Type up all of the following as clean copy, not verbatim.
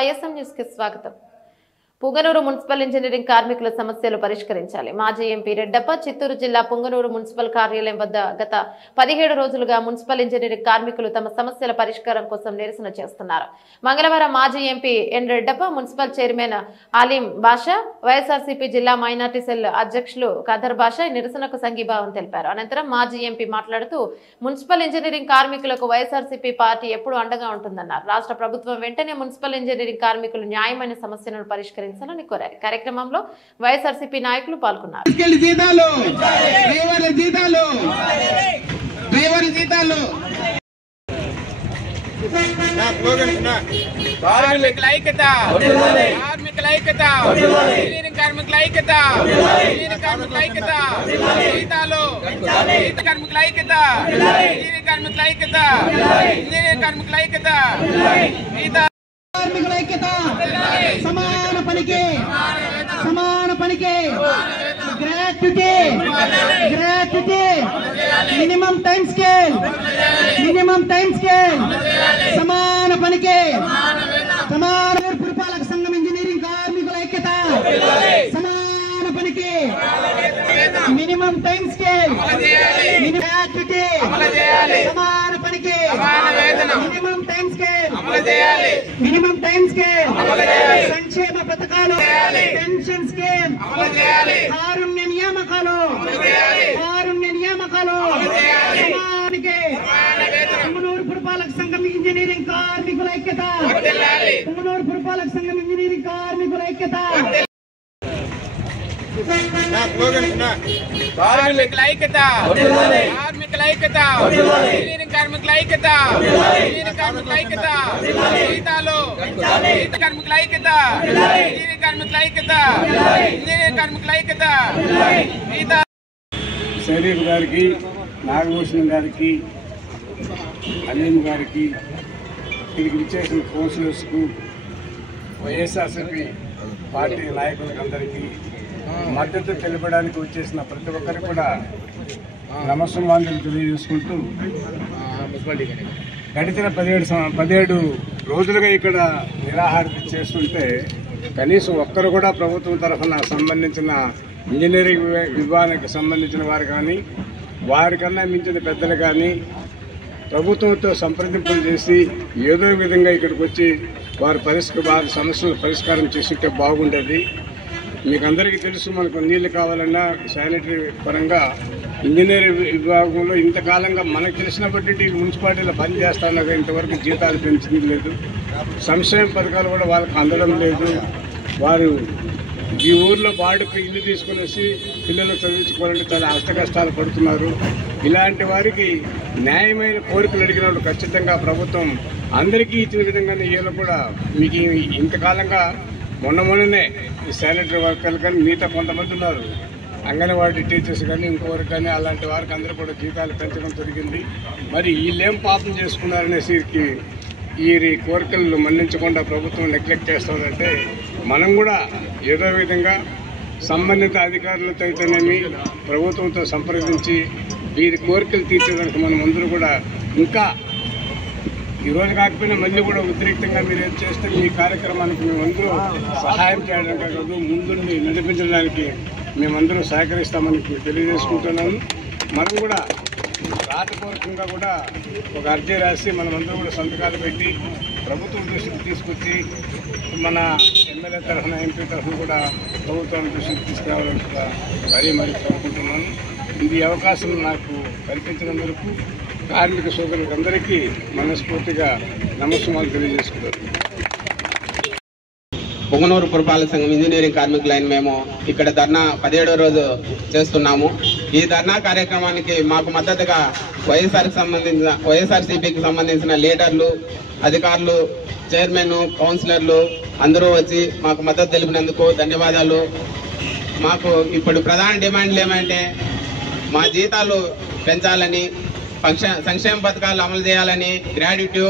YSM news కి స్వాగతం. Punganur municipal engineering కార్మికుల సమస్యలు పరిష్కరించాలి. మాజీ ఎంపీ రెడ్డప్ప చిత్తూరు జిల్లా పుంగనూరు మున్సిపల్ కార్యాలయం వద్ద గత 17 రోజులుగా మున్సిపల్ ఇంజనీరింగ్ కార్మికులు తమ సమస్యల పరిష్కారం కోసం నిరసన చేస్తున్నారు. మంగళవారం మాజీ MP N Reddappa, municipal chairman Aleem Basha, YSRCP జిల్లా మైనార్టీ సెల్ అధ్యక్షులు ఖదర్ బాషా నిరసనకు సంఘీభావం తెలిపారు. అనంతరం మాజీ ఎంపీ మాట్లాడుతూ మున్సిపల్ ఇంజనీరింగ్ కార్మికులకు వైఎస్ఆర్సీపీ పార్టీ ఎప్పుడూ అండగా ఉంటుందన్నారు. రాష్ట్ర ప్రభుత్వం వెంటనే మున్సిపల్ ఇంజనీరింగ్ కార్మికులు న్యాయమైన సమస్యలను పరిష్కరించారు. కార్యక్రమంలో వైఎస్ఆర్సీపీ నాయకులు పాల్గొన్నారు. సమాన పనికి గ్రాట్యుటీ మినిమం టైం స్కేల్ సమాన పనికి సమాన పురపాలక సంఘం ఇంజనీరింగ్ కార్మికుల ఐక్యత సమాన పనికి మినిమం టైం స్కేల్ గ్రాట్యుటీ సమాన పనికి మినిమం టైం స్కేల్ సంక్షేమ పథకాలు పెన్షన్ స్కీమ్ కారుణ్య నియామకాలు పుంగనూరు పురపాలక సంఘం ఇంజనీరింగ్ కార్మికుల ఐక్యత కార్మికుల ఐక్యత షరీఫ్ గారికి, నాగభూషణ్ గారికి, అలీం గారికి, ఇక్కడికి విచ్చేసిన కౌన్సిలర్స్కు, వైఎస్ఆర్సీపీ పార్టీ నాయకులకు అందరికీ మద్దతు తెలపడానికి వచ్చేసిన ప్రతి ఒక్కరికి కూడా నమస్సుమాంజలు తెలియజేసుకుంటూ, గడిచిన 17 రోజులుగా ఇక్కడ నిరాహార చేస్తుంటే కనీసం ఒక్కరు కూడా ప్రభుత్వం తరఫున సంబంధించిన ఇంజనీరింగ్ విభాగానికి సంబంధించిన వారు కానీ, వారికన్నా మించిన పెద్దలు కానీ ప్రభుత్వంతో సంప్రదింపులు చేసి ఏదో విధంగా ఇక్కడికి వచ్చి వారి సమస్యలు పరిష్కారం చేసుకుంటే బాగుండేది. మీకు అందరికీ తెలుసు, మనకు నీళ్లు కావాలన్నా శానిటరీ పరంగా ఇంజనీరింగ్ విభాగంలో ఇంతకాలంగా మనకు తెలిసిన బట్టి మున్సిపాలిటీలో పనిచేస్తున్నారు. ఇంతవరకు జీతాలు పెంచింది లేదు, సంక్షేమ పథకాలు కూడా వాళ్ళకి అందడం లేదు. వారు ఈ ఊర్లో బాడుకు ఇల్లు తీసుకుని వచ్చి పిల్లలు చదివించుకోవాలంటే చాలా అష్టకష్టాలు పడుతున్నారు. ఇలాంటి వారికి న్యాయమైన కోరికలు అడిగినప్పుడు ఖచ్చితంగా ప్రభుత్వం అందరికీ ఇచ్చిన విధంగానే వీళ్ళు కూడా మీకు ఇంతకాలంగా మొన్ననే ఈ శానిటరీ వర్కర్లు కానీ మిగతా కొంతమంది ఉన్నారు, అంగన్వాడీ టీచర్స్ కానీ ఇంకోరికి కానీ, అలాంటి వారికి అందరూ కూడా జీతాలు పెంచడం జరిగింది. మరి వీళ్ళేం పాపం చేసుకున్నారనేసి ఈ కోరికలను మన్నించకుండా ప్రభుత్వం నెగ్లెక్ట్ చేస్తుందంటే మనం కూడా ఏదో విధంగా సంబంధిత అధికారులతో అయితేనేమి ప్రభుత్వంతో సంప్రదించి వీరి కోరికలు తీర్చేదానికి మనం అందరూ కూడా ఇంకా ఈరోజు కాకపోయినా మళ్ళీ కూడా ఉద్రిక్తంగా మీరు ఏం చేస్తే మీ కార్యక్రమానికి మేమందరూ సహాయం చేయడానికి కాదు, ముందుండి నడిపించడానికి మేమందరూ సహకరిస్తామని తెలియజేసుకుంటున్నాను. మనం కూడా రాతపూర్వకంగా కూడా ఒక అర్జీ రాసి మనమందరూ కూడా సంతకాలు పెట్టి ప్రభుత్వం దృష్టికి తీసుకొచ్చి మన ఎమ్మెల్యే తరఫున, ఎంపీ తరఫున కూడా ప్రభుత్వం దృష్టికి తీసుకురావాలని కూడా మరీ కోరుకుంటున్నాను. ఇది అవకాశం నాకు కల్పించినందుకు కార్మిక సోదరులకు అందరికీ మనస్ఫూర్తిగా నమస్కారాలు తెలియజేసుకున్నారు. పుంగనూరు పురపాలక సంఘం ఇంజనీరింగ్ కార్మికులైన మేము ఇక్కడ ధర్నా 17వ రోజు చేస్తున్నాము. ఈ ధర్నా కార్యక్రమానికి మాకు మద్దతుగా వైఎస్ఆర్సీపీకి సంబంధించిన లీడర్లు, అధికారులు, చైర్మన్, కౌన్సిలర్లు అందరూ వచ్చి మాకు మద్దతు తెలిపినందుకు ధన్యవాదాలు. మాకు ఇప్పుడు ప్రధాన డిమాండ్లు ఏమంటే మా జీతాలు పెంచాలని, సంక్షేమ పథకాలు అమలు చేయాలని, గ్రాడ్యుటీ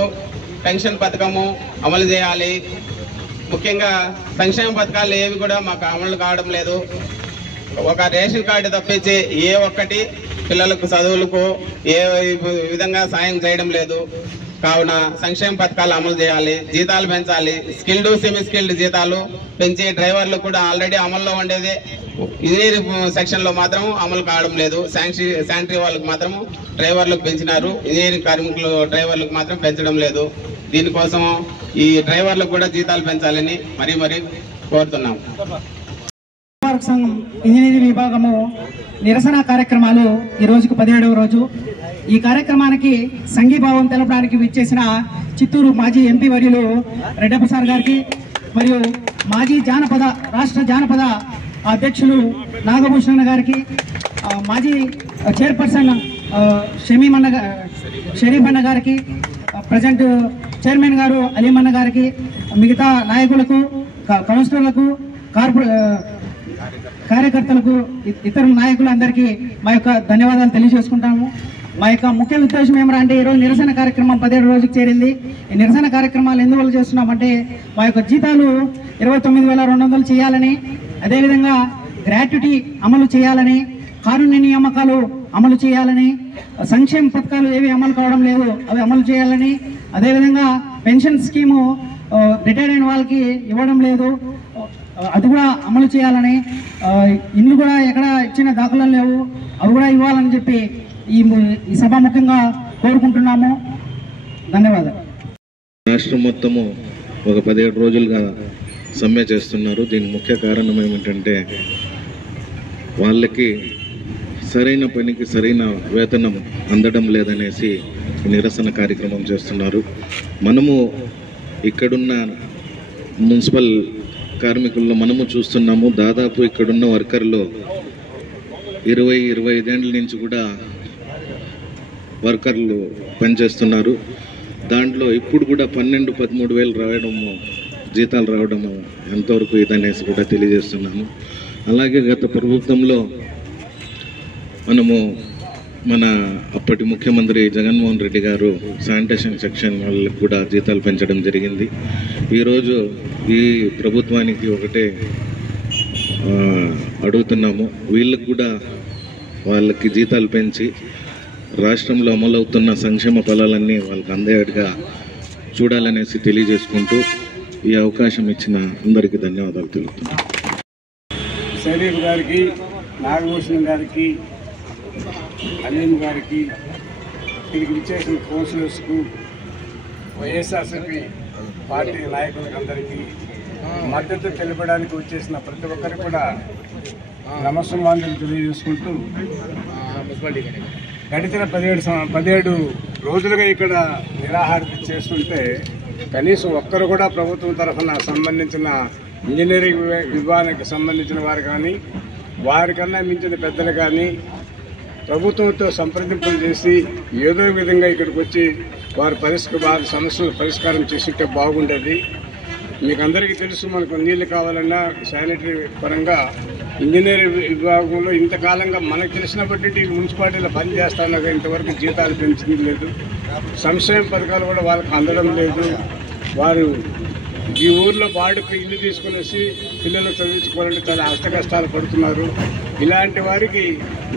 పెన్షన్ పథకము అమలు చేయాలి. ముఖ్యంగా సంక్షేమ పథకాలు ఏవి కూడా మాకు అమలు కావడం లేదు. ఒక రేషన్ కార్డు తప్పించి ఏ ఒక్కటి పిల్లలకు చదువులకు ఏ విధంగా సాయం చేయడం లేదు. కావున సంక్షేమ పథకాలు అమలు చేయాలి, జీతాలు పెంచాలి, స్కిల్డ్ సెమీ స్కిల్డ్ జీతాలు పెంచి డ్రైవర్లు కూడా ఆల్రెడీ అమల్లో ఉండేది ఇంజనీరింగ్ సెక్షన్ లో మాత్రం అమలు కావడం లేదు. శానిటరీ వాళ్ళకి మాత్రం డ్రైవర్లకు పెంచినారు, ఇంజనీరింగ్ కార్మికులు డ్రైవర్లకు మాత్రం పెంచడం లేదు. దీనికోసం ఈ డ్రైవర్లకు కూడా జీతాలు పెంచాలని మరీ కోరుతున్నాం. సంఘం ఇంజనీరింగ్ విభాగము నిరసన కార్యక్రమాలు ఈ రోజుకు 17వ రోజు. ఈ కార్యక్రమానికి సంఘీభావం తెలపడానికి విచ్చేసిన చిత్తూరు మాజీ ఎంపీ వర్యులు రెడ్డప్ప సార్ గారికి మరియు మాజీ రాష్ట్ర జానపద అధ్యక్షులు నాగభూషణ గారికి, మాజీ చైర్పర్సన్ షరీఫ్ అన్న గారికి, ప్రజెంట్ చైర్మన్ గారు అలీమన్న గారికి, మిగతా నాయకులకు, కౌన్సిలర్లకు, కార్యకర్తలకు, ఇతర నాయకులందరికీ మా యొక్క ధన్యవాదాలు తెలియజేసుకుంటాము. మా యొక్క ముఖ్య ఉద్దేశం ఏమంటే ఈరోజు నిరసన కార్యక్రమం 17 రోజుకి చేరింది. ఈ నిరసన కార్యక్రమాలు ఎందువల్ల చేస్తున్నామంటే మా యొక్క జీతాలు 29,200 చేయాలని, అదేవిధంగా గ్రాట్యుటీ అమలు చేయాలని, కారుణ్య నియామకాలు అమలు చేయాలని, సంక్షేమ పథకాలు ఏవి అమలు కావడం లేదు అవి అమలు చేయాలని, అదేవిధంగా పెన్షన్ స్కీము రిటైర్డ్ అయిన వాళ్ళకి ఇవ్వడం లేదు అది కూడా అమలు చేయాలని, ఇల్లు కూడా ఎక్కడ ఇచ్చిన దాఖలాలు లేవు అవి కూడా ఇవ్వాలని చెప్పి ఈ సభాముఖంగా కోరుకుంటున్నాము. ధన్యవాదాలు. రాష్ట్రం మొత్తము ఒక 17 రోజులుగా సమ్మె చేస్తున్నారు. దీనికి ముఖ్య కారణం ఏమిటంటే వాళ్ళకి సరైన పనికి సరైన వేతనం అందడం లేదనేసి నిరసన కార్యక్రమం చేస్తున్నారు. మనము ఇక్కడున్న మున్సిపల్ కార్మికుల్లో మనము చూస్తున్నాము, దాదాపు ఇక్కడున్న వర్కర్లు 20-25 ఏళ్ళ నుంచి కూడా వర్కర్లు పనిచేస్తున్నారు. దాంట్లో ఇప్పుడు కూడా 12-13 వేలు రావడము, జీతాలు రావడము ఎంతవరకు ఇదనేసి కూడా తెలియజేస్తున్నాము. అలాగే గత ప్రభుత్వంలో మనము మన అప్పటి ముఖ్యమంత్రి జగన్మోహన్ రెడ్డి గారు శానిటేషన్ సెక్షన్ వాళ్ళకి కూడా జీతాలు పెంచడం జరిగింది. ఈరోజు ఈ ప్రభుత్వానికి ఒకటే అడుగుతున్నాము, వీళ్ళకి కూడా వాళ్ళకి జీతాలు పెంచి రాష్ట్రంలో అమలవుతున్న సంక్షేమ ఫలాలన్నీ వాళ్ళకి అందేట్టుగా చూడాలనేసి తెలియజేసుకుంటూ ఈ అవకాశం ఇచ్చిన అందరికీ ధన్యవాదాలు తెలుపుతున్నాను. షరీఫ్ గారికి, నాగభూషణ్ గారికి, అలీం గారికి, ఇక్కడికి విచ్చేసిన కౌన్సిలర్స్కు, వైఎస్ఆర్సీపీ పార్టీ నాయకులకు అందరికీ మద్దతు తెలపడానికి వచ్చేసిన ప్రతి ఒక్కరికి కూడా నమస్కారాలు తెలియజేసుకుంటూ, గడిచిన 17 రోజులుగా ఇక్కడ నిరాహార చేస్తుంటే కనీసం ఒక్కరు కూడా ప్రభుత్వం తరఫున సంబంధించిన ఇంజనీరింగ్ విభాగానికి సంబంధించిన వారు కానీ, వారికన్నా మించిన పెద్దలు కానీ ప్రభుత్వంతో సంప్రదింపులు చేసి ఏదో విధంగా ఇక్కడికి వచ్చి వారి సమస్యలు పరిష్కారం చేసుకుంటే బాగుండేది. మీకు అందరికీ తెలుసు, మనకు నీళ్ళు కావాలన్నా శానిటరీ పరంగా ఇంజనీరింగ్ విభాగంలో ఇంతకాలంగా మనకు తెలిసిన బట్టి మున్సిపాలిటీలో పనిచేస్తానగా ఇంతవరకు జీతాలు పెంచింది లేదు, సంక్షేమ పథకాలు కూడా వాళ్ళకి అందడం లేదు. వారు ఈ ఊర్లో బాడుకు ఇల్లు తీసుకునేసి పిల్లలు చదివించుకోవాలంటే చాలా అష్టకష్టాలు పడుతున్నారు. ఇలాంటి వారికి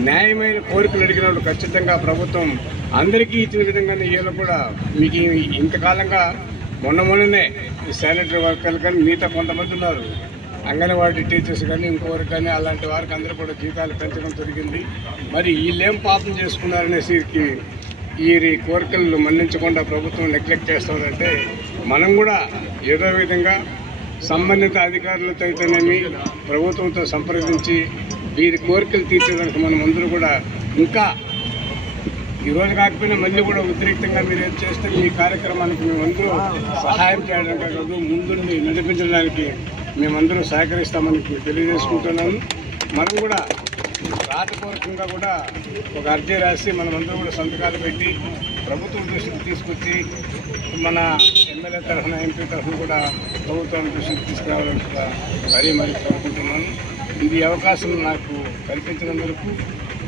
న్యాయమైన కోరికలు అడిగినప్పుడు ఖచ్చితంగా ప్రభుత్వం అందరికీ ఇచ్చిన విధంగానే వీళ్ళు కూడా మీకు ఇంతకాలంగా మొన్ననే ఈ శానిటరీ వర్కర్లు కానీ మిగతా కొంతమంది ఉన్నారు, అంగన్వాడీ టీచర్స్ కానీ ఇంకొకరు కానీ, అలాంటి వారికి అందరూ కూడా జీతాలు పెంచడం జరిగింది. మరి వీళ్ళేం పాపం చేసుకున్నారనేసి ఈ కోరికలను మన్నించకుండా ప్రభుత్వం నెగ్లెక్ట్ చేస్తారంటే మనం కూడా ఏదో విధంగా సంబంధిత అధికారులతో అయితేనేమి ప్రభుత్వంతో సంప్రదించి వీరి కోరికలు తీర్చేదానికి మనం అందరూ కూడా ఇంకా ఈరోజు కాకపోయినా మళ్ళీ కూడా వ్యతిరేకంగా మీరు ఏం చేస్తే ఈ కార్యక్రమానికి మేమందరూ సహాయం చేయడానికి కాదు, ముందుండి నడిపించడానికి మేమందరూ సహకరిస్తామని తెలియజేసుకుంటున్నాను. మనం కూడా రాతపూర్వకంగా కూడా ఒక అర్జీ రాసి మనమందరూ కూడా సంతకాలు పెట్టి ప్రభుత్వం దృష్టికి తీసుకొచ్చి మన ఎమ్మెల్యే తరఫున, ఎంపీ తరఫున కూడా ప్రభుత్వం దృష్టికి తీసుకురావాలని కూడా మరీ కోరుకుంటున్నాను. ఇది అవకాశం నాకు కల్పించినందుకు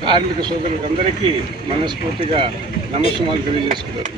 కార్మిక సోదరులందరికీ మనస్ఫూర్తిగా నమస్కారాలు తెలియజేసుకుంటారు.